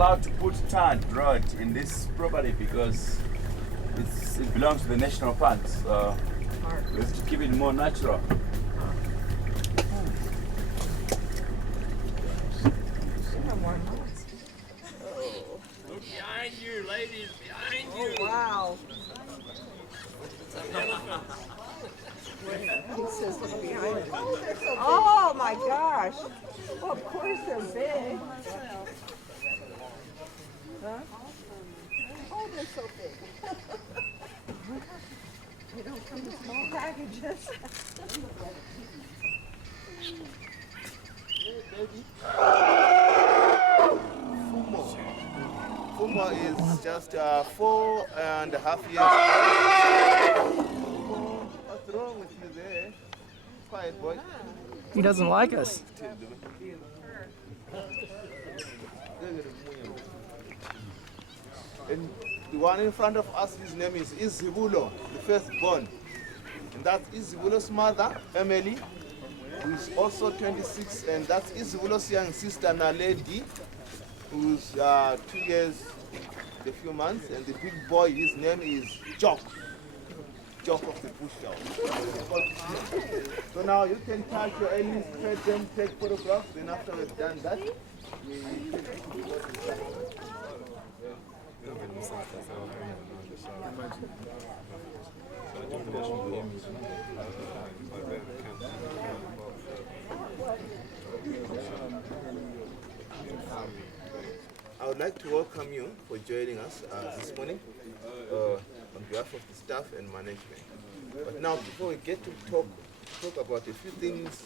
allowed to put tar road in this property because it belongs to the national park. So we have to keep it more natural. Look behind you, ladies, behind you. Oh, wow. Oh my gosh. Well, of course they're big. Huh? Oh, they're so big. They don't come in small packages. Fumba is just 4.5 years. What's wrong with you there? Quiet boy. He doesn't like us. And the one in front of us, his name is Zibulo, the firstborn. And that's Zibulo's mother, Emily, who is also 26, and that's Zibulo's young sister, Naledi, who's 2 years, a few months, and the big boy, his name is JOCK. JOCK of the bush cow. So now you can touch your enemies, pet them, take photographs, then after we've done that, I would like to welcome you for joining us this morning on behalf of the staff and management. But now, before we get to talk about a few things.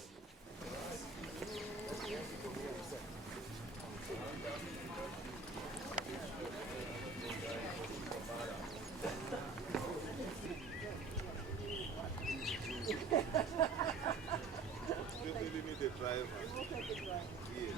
The driver. Yeah.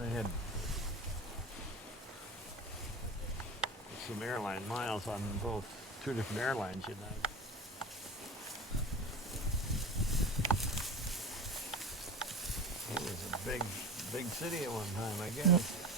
I had some airline miles on both two different airlines, you know. It was a big city at one time, I guess.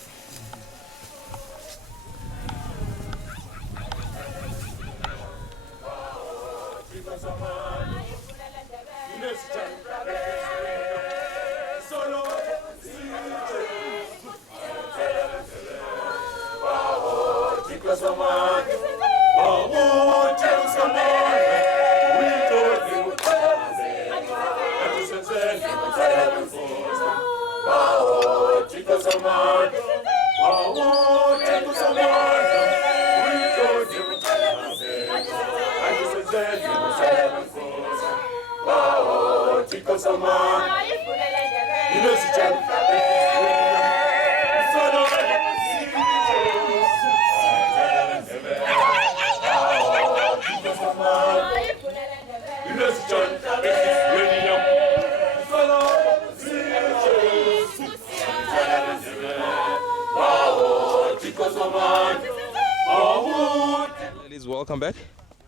welcome back.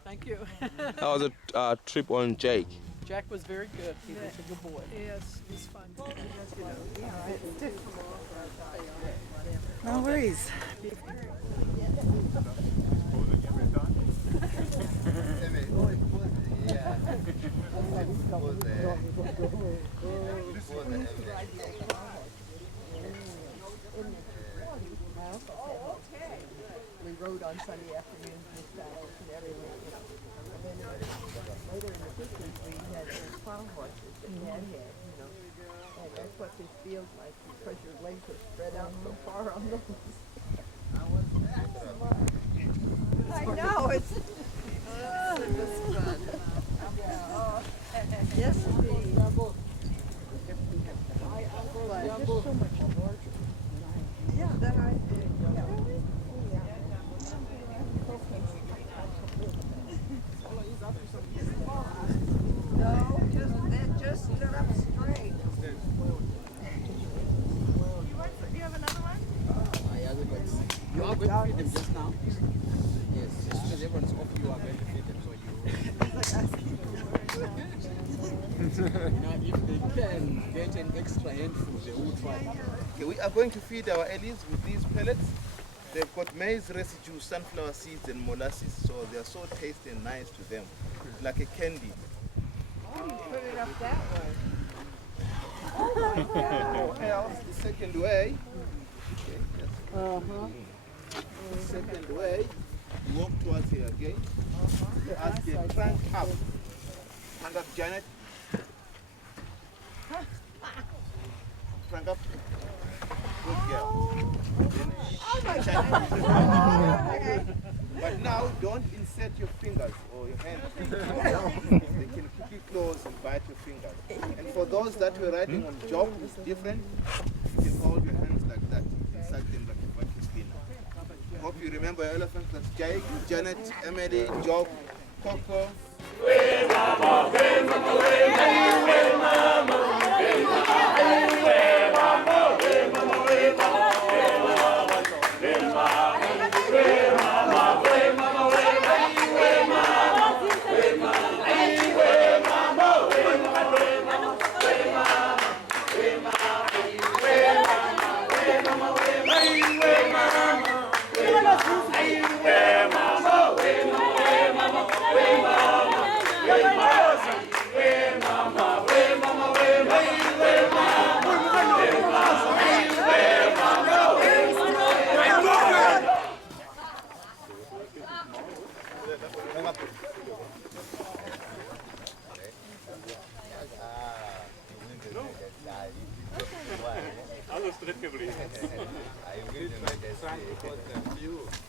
Thank you. How was the trip on Jake? Jack was very good. He was a good boy. Yes, it was fun. No worries. We rode on Sunday afternoons with saddles and everything. And then later in the 50s, we had plow horses that Dad had, you know. And that's what this feels like because your legs are spread out so far on those. I know, it's fun. Yes, indeed. But just so much larger. Yeah, that I did. No, just sit up straight. You have another one? You are going to feed them just now? Yes, as soon as everyone's off, you are going to feed them, so you... Now, if they can get an extra handful, they will try. Okay, we are going to feed our ellies with these pellets. They've got maize residue, sunflower seeds, and molasses, so they are so tasty and nice to them, like a candy. Put it up that way. Or else, the second way, okay, the second way, you walk towards here again. You ask her, crank up. Crank up, Janet. Crank up. Good girl. But now, don't insert your fingers or your hands. They can keep you close and bite your fingers. And for those that were riding on JOCK, it's different. You can hold your hands like that, insert them like a vacuum cleaner. Hope you remember your elephants. That's Jake, Janet, Emily, JOCK, Coco.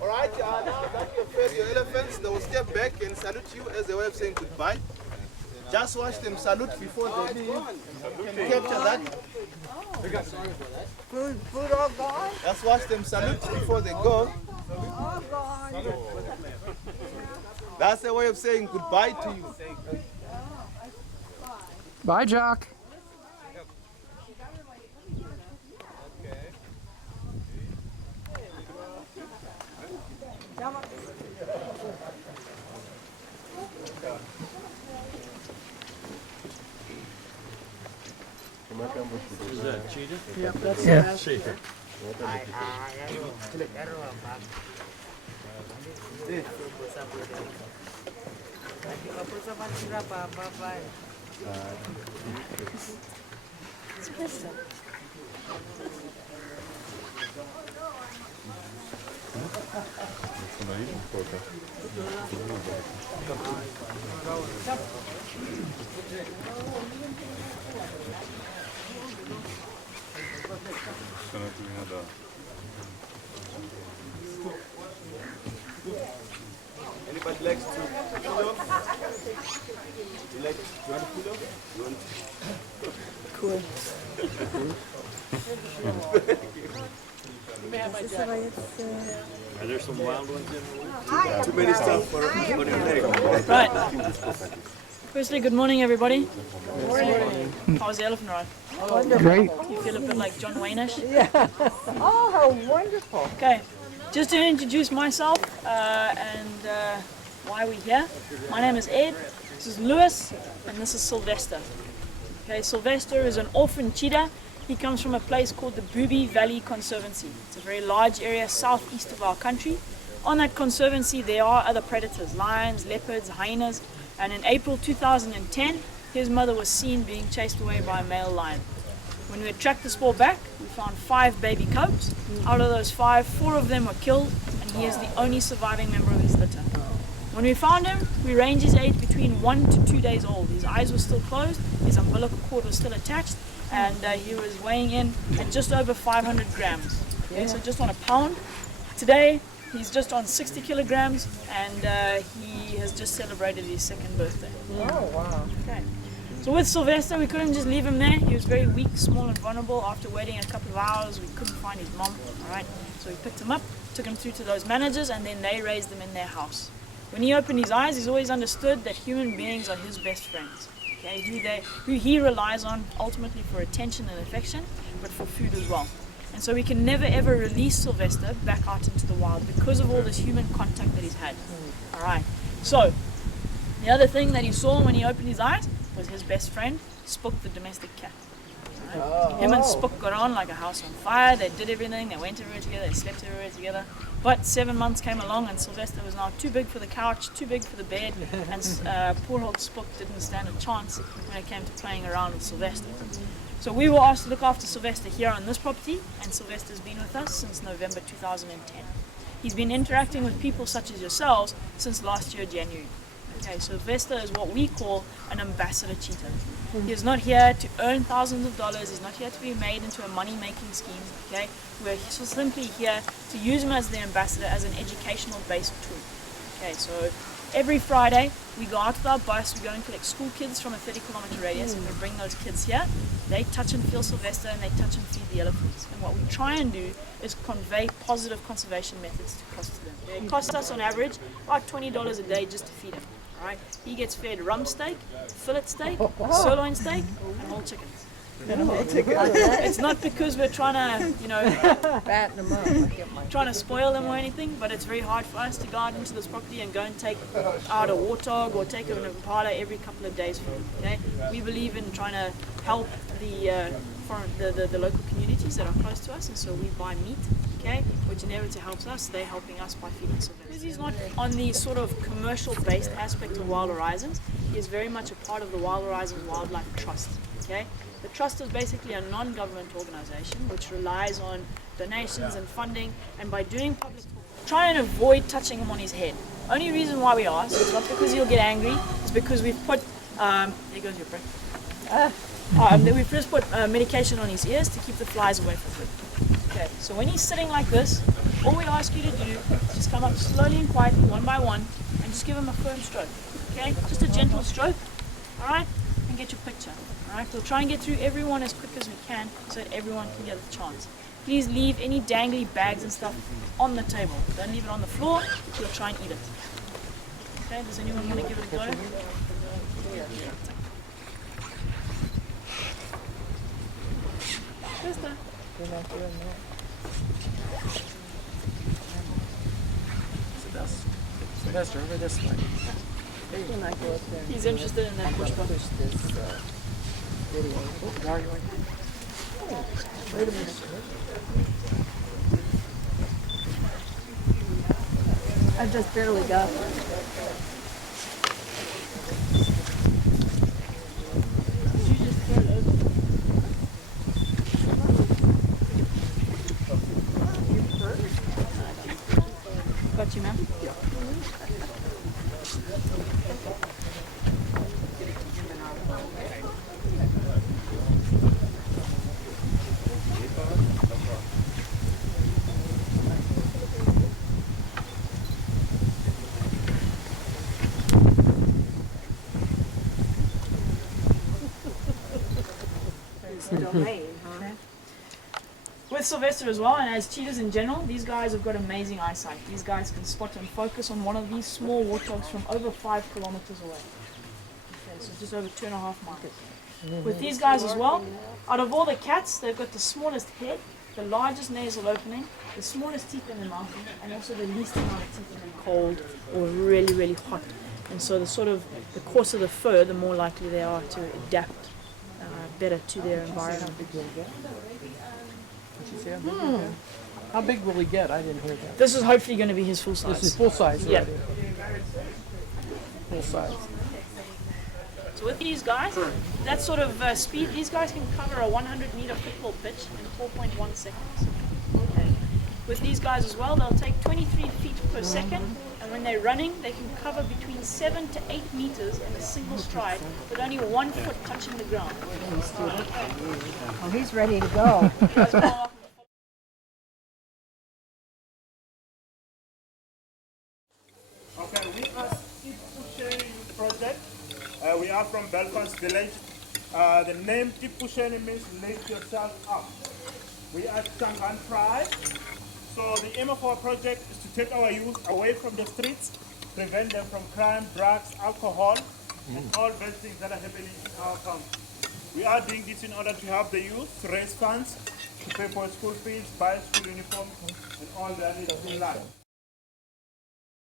Alright, now that you have fed your elephants, they will step back and salute you as a way of saying goodbye. Just watch them salute before they leave. Can you capture that? Food all gone? Just watch them salute before they go. All gone. That's a way of saying goodbye to you. Bye, Jock. Is that Cheetah? Yep, that's the Cheetah. Anybody likes to pull up? You want to pull up? You want Cool. Are there some wild ones in there? too many stuff for on your leg? Right. Firstly, good morning, everybody. Good morning. How was the elephant ride? Great. You feel a bit like John Wayne-ish? Yeah. Oh, how wonderful. Okay, just to introduce myself and why we're here. My name is Ed, this is Lewis, and this is Sylvester. Okay, Sylvester is an orphan cheetah. He comes from a place called the Booby Valley Conservancy. It's a very large area southeast of our country. On that conservancy there are other predators, lions, leopards, hyenas, and in April 2010 his mother was seen being chased away by a male lion. When we tracked the spoor back, we found 5 baby cubs. Out of those 5, 4 of them were killed, and he is the only surviving member of his litter. When we found him, we ranged his age between 1 to 2 days old. His eyes were still closed, his umbilical cord was still attached, and he was weighing in at just over 500 grams. Okay, so just on a pound. Today, he's just on 60 kilograms, and he has just celebrated his 2nd birthday. Oh, wow. Okay. So with Sylvester, we couldn't just leave him there. He was very weak, small, and vulnerable. After waiting a couple of hours, we couldn't find his mom. All right. So we picked him up, took him through to those managers, and then they raised him in their house. When he opened his eyes, he's always understood that human beings are his best friends. Okay, who he relies on ultimately for attention and affection, but for food as well. And so we can never ever release Sylvester back out into the wild because of all this human contact that he's had. All right. So the other thing that he saw when he opened his eyes was his best friend, Spook, the domestic cat. Right? Him and Spook got on like a house on fire. They did everything. They went everywhere together. They slept everywhere together. But 7 months came along, and Sylvester was now too big for the couch, too big for the bed, and poor old Spook didn't stand a chance when it came to playing around with Sylvester. So we were asked to look after Sylvester here on this property, and Sylvester's been with us since November 2010. He's been interacting with people such as yourselves since last year, January. Okay, Sylvester is what we call an ambassador cheetah. He is not here to earn thousands of dollars. He's not here to be made into a money-making scheme. Okay, we're simply here to use him as the ambassador, as an educational-based tool. Okay, so every Friday we go out with our bus. We go and collect school kids from a 30-kilometer radius, and we bring those kids here. They touch and feel Sylvester, and they touch and feed the elephants. And what we try and do is convey positive conservation methods across to them. It costs us on average about $20 a day just to feed him. Right? He gets fed rump steak, fillet steak, sirloin steak, and whole chickens. It's not because we're trying to, Fatten them up. trying to spoil them or anything, but it's very hard for us to go out into this property and go and take out a warthog or take an impala every couple of days for them. Okay? We believe in trying to help the local communities that are close to us, and so we buy meat. Okay, which inevitably helps us. They're helping us by feeding Sylvester. Because he's not on the sort of commercial-based aspect of Wild Horizons, he is very much a part of the Wild Horizons Wildlife Trust. Okay, the trust is basically a non-government organization which relies on donations and funding, and by doing public, try and avoid touching him on his head. Only reason why we ask is not because he'll get angry, it's because we've put there goes your break. We've just put medication on his ears to keep the flies away from him. Okay, so when he's sitting like this, all we ask you to do is just come up slowly and quietly, one by one, and just give him a firm stroke. Okay, just a gentle stroke, all right, and get your picture. All right, we'll try and get through everyone as quick as we can so that everyone can get a chance. Please leave any dangly bags and stuff on the table. Don't leave it on the floor. We'll try and eat it. Okay, does anyone want to give it a go? Sister. Sylvester, over this way. When I go up there, He's interested in that push push button. this video. Where are you right Wait a minute. I just barely got it. You just throw it over. Got you, ma'am? Domain, huh? With Sylvester as well, and as cheetahs in general, these guys have got amazing eyesight. These guys can spot and focus on one of these small warthogs from over 5 kilometers away. Okay, so just over 2.5 miles. With these guys as well, out of all the cats, they've got the smallest head, the largest nasal opening, the smallest teeth in the mouth, and also the least amount of teeth in cold or really, really hot. And so the sort of the coarser the fur, the more likely they are to adapt better to their environment. How big will he get? I didn't hear that. This is hopefully going to be his full size. This is full size Yeah. already. Full size. So with these guys, that sort of speed, these guys can cover a 100-meter football pitch in 4.1 seconds. Okay. With these guys as well, they'll take 23 feet per second, and when they're running, they can cover between 7 to 8 meters in a single stride with only 1 foot touching the ground. Oh, he's ready to go. Okay, we are Tipusheni project. We are from Belfast village. The name Tipusheni means lift yourself up. We are Changan tribe. So the aim of our project is to take our youth away from the streets, prevent them from crime, drugs, alcohol, and all bad things that are happening in our country. We are doing this in order to help the youth, to raise funds, to pay for school fees, buy school uniforms, and all that is in life.